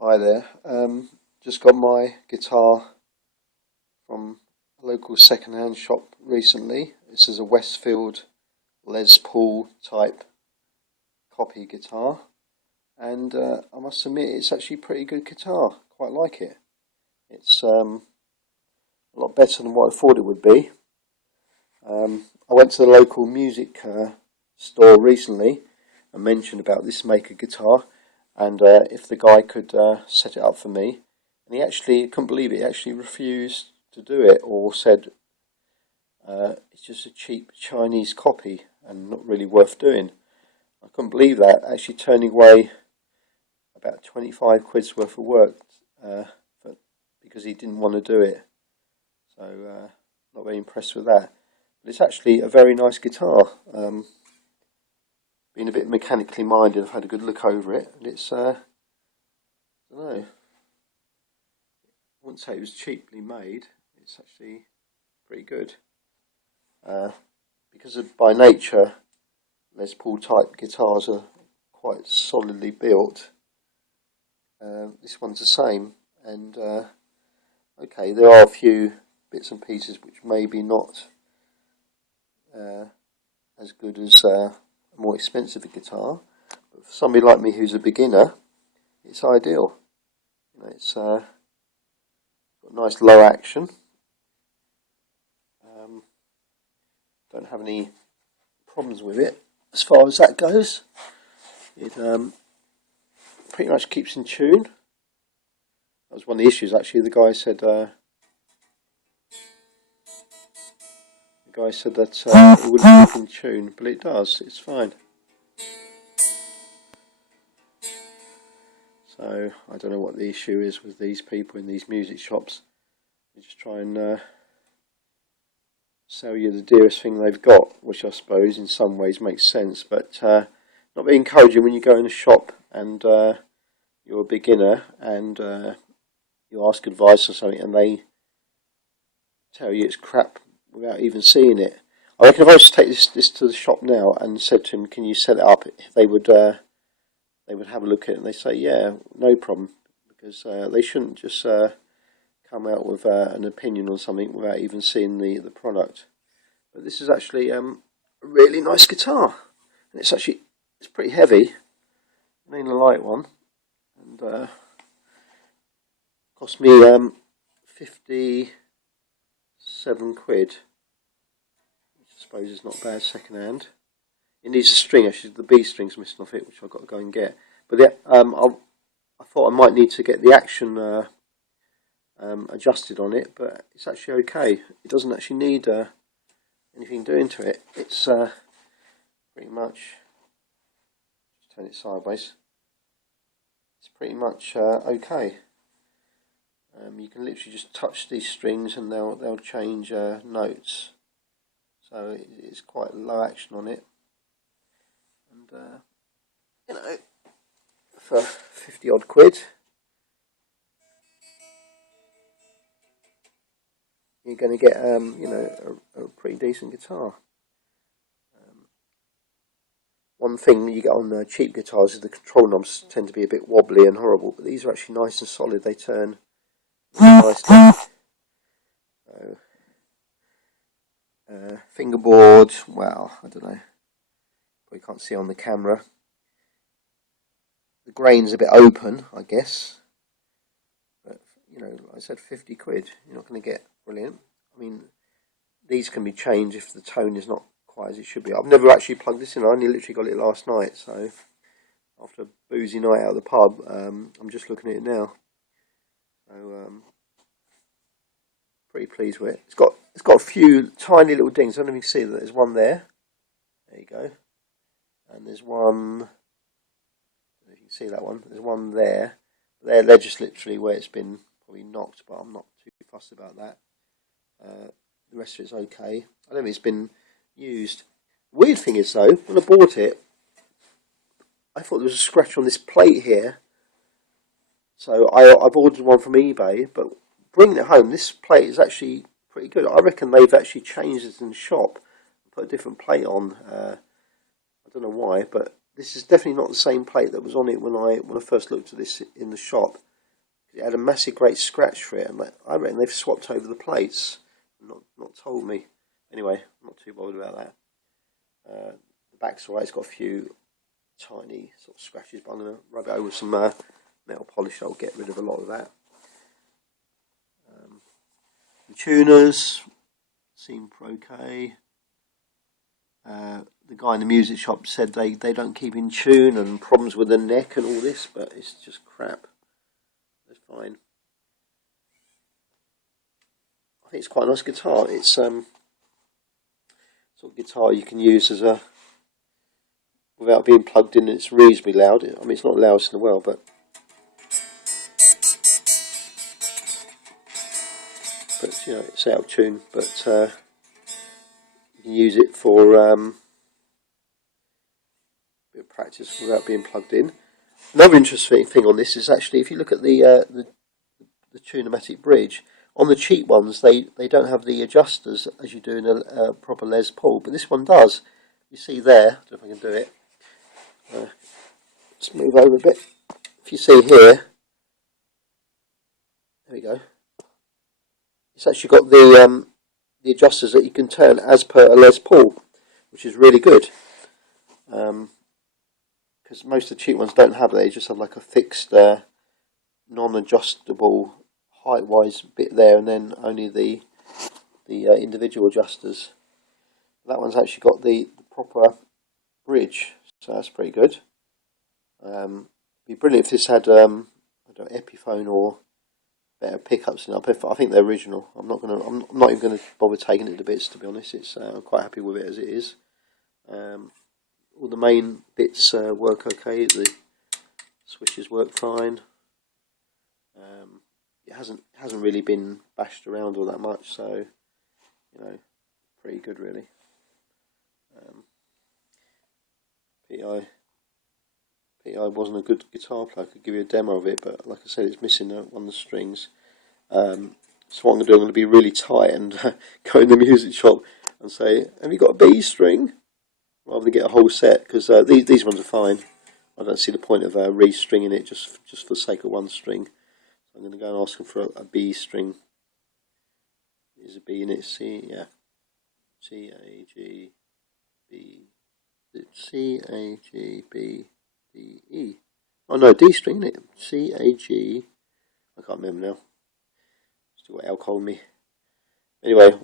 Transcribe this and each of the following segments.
Hi there. Just got my guitar from a local second-hand shop recently. This is a Westfield Les Paul type copy guitar, and I must admit it's actually a pretty good guitar. Quite like it. It's a lot better than what I thought it would be. I went to the local music store recently and mentioned about this maker guitar, and if the guy could set it up for me. And he actually couldn't believe it. He actually refused to do it, or said it's just a cheap Chinese copy and not really worth doing. I couldn't believe that, actually turning away about 25 quid's worth of work because he didn't want to do it. So not very impressed with that. But it's actually a very nice guitar. Being a bit mechanically minded, I've had a good look over it, and it's I don't know, I wouldn't say it was cheaply made. It's actually pretty good. Because by nature, Les Paul type guitars are quite solidly built. This one's the same, and okay, there are a few bits and pieces which maybe not as good as a more expensive guitar, but for somebody like me who's a beginner, it's ideal. It's got nice low action. Don't have any problems with it as far as that goes. It pretty much keeps in tune. That was one of the issues actually. The guy said that it wouldn't keep in tune, but it does. It's fine. So I don't know what the issue is with these people in these music shops. They just try and sell you the dearest thing they've got, which I suppose in some ways makes sense, but not very encouraging when you go in a shop and you're a beginner and you ask advice or something and they tell you it's crap without even seeing it. I reckon if I was to take this to the shop now and said to him, "Can you set it up?" they would have a look at it and they say, "Yeah, no problem," because they shouldn't just come out with an opinion on something without even seeing the product. But this is actually a really nice guitar, and it's pretty heavy, being a light one, and cost me 57 quid, which I suppose is not bad second hand. It needs a string, actually the B string's missing off it, which I've got to go and get. But I thought I might need to get the action adjusted on it, but it's actually okay. It doesn't actually need anything doing to it. It's pretty much, just turn it sideways, it's pretty much okay. You can literally just touch these strings and they'll change notes, so it's quite low action on it, and for 50 odd quid you're going to get a pretty decent guitar. One thing you get on cheap guitars is the control knobs tend to be a bit wobbly and horrible, but these are actually nice and solid. They turn nicely. So, fingerboard, well, I don't know, probably can't see on the camera. The grain's a bit open, I guess, but like I said, 50 quid, you're not going to get brilliant. I mean, these can be changed if the tone is not quite as it should be. I've never actually plugged this in. I only literally got it last night, so after a boozy night out of the pub, I'm just looking at it now. So pretty pleased with it. It's got a few tiny little dings. I don't know if you can see that. There's one there. There you go. And there's one. I don't know if you can see that one. There's one there. They're just literally where it's been probably knocked, but I'm not too fussed about that. The rest of it's okay. I don't think it's been used. Weird thing is though, when I bought it, I thought there was a scratch on this plate here. So I've ordered one from eBay, but bringing it home, this plate is actually pretty good. I reckon they've actually changed it in the shop and put a different plate on. I don't know why, but this is definitely not the same plate that was on it when I first looked at this in the shop. It had a massive great scratch for it, and I reckon they've swapped over the plates. Not told me. Anyway, I'm not too bothered about that. The back's alright. It's got a few tiny sort of scratches, but I'm going to rub it over with some metal polish. I'll get rid of a lot of that. The tuners seem okay. The guy in the music shop said they don't keep in tune and problems with the neck and all this, but it's just crap. It's fine. I think it's quite a nice guitar. It's sort of guitar you can use as a without being plugged in. It's reasonably loud. I mean, it's not the loudest in the world, but you know, it's out of tune. But you can use it for a bit of practice without being plugged in. Another interesting thing on this is actually if you look at the Tune-o-matic bridge, on the cheap ones they don't have the adjusters as you do in a proper Les Paul, but this one does. You see there, I don't know if I can do it. Let's move over a bit. If you see here, there we go. It's actually got the adjusters that you can turn as per a Les Paul, which is really good. Because most of the cheap ones don't have that. They just have like a fixed non-adjustable height-wise bit there, and then only the individual adjusters. That one's actually got the proper bridge, so that's pretty good. It'd be brilliant if this had I don't know, Epiphone or better pickups in it. I think they're original. I'm not even gonna bother taking it to bits, to be honest. It's I'm quite happy with it as it is. All the main bits work okay. The switches work fine. It hasn't really been bashed around all that much, so you know, pretty good really. PI wasn't a good guitar player. I could give you a demo of it, but like I said, it's missing one of the strings. So what I'm going to do, I'm going to be really tight and go in the music shop and say, "Have you got a B string?" Rather than get a whole set, because these ones are fine. I don't see the point of re-stringing it just for the sake of one string. I'm going to go and ask them for a B string. There's a B in it. C, yeah. C A G B. C A G B D E. Oh no, D string, isn't it? C A G. I can't remember now. Still got alcohol in me. Anyway,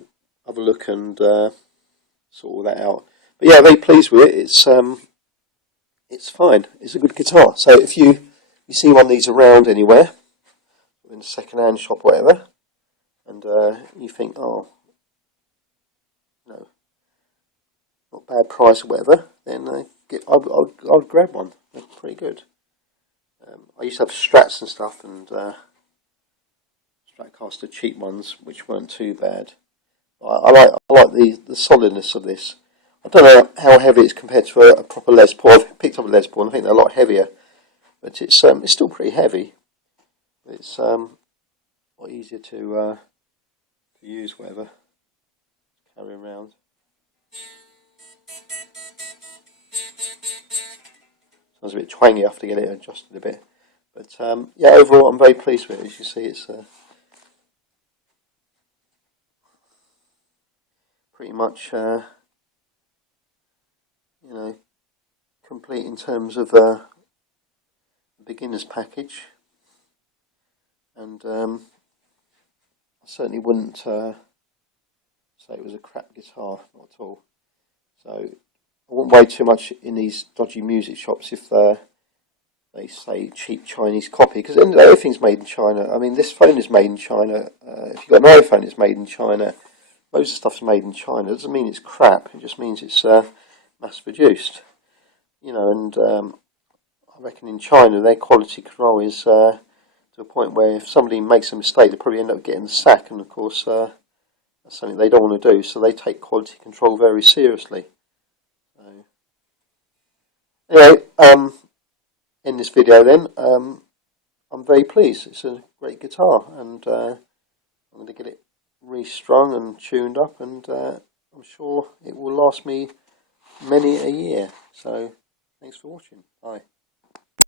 have a look and sort all that out. But yeah, very pleased with it. It's fine. It's a good guitar. So if you see one of these around anywhere, in a second-hand shop or whatever, and you think, oh, no, not bad price or whatever, then I'd grab one. They're pretty good. I used to have Strats and stuff, and Stratocaster cheap ones, which weren't too bad. I like the solidness of this. I don't know how heavy it's compared to a proper Les Paul. I've picked up a Les Paul and I think they're a lot heavier, but it's still pretty heavy. It's a lot easier to use, whatever, carry around. Sounds a bit twangy. I have to get it adjusted a bit, but yeah, overall I'm very pleased with it. As you see, it's pretty much you know, complete in terms of the beginner's package, and I certainly wouldn't say it was a crap guitar, not at all. So I wouldn't worry too much in these dodgy music shops if they say cheap Chinese copy, because everything's made in China. I mean, this phone is made in China. If you've got an iPhone, it's made in China. Most of the stuff's made in China. It doesn't mean it's crap. It just means it's mass produced. You know, and I reckon in China their quality control is to a point where if somebody makes a mistake, they probably end up getting the sack, and of course that's something they don't want to do. So they take quality control very seriously. So, anyway, in this video then, I'm very pleased. It's a great guitar, and I'm going to get it restrung and tuned up, and I'm sure it will last me many a year. So Thanks for watching. Bye.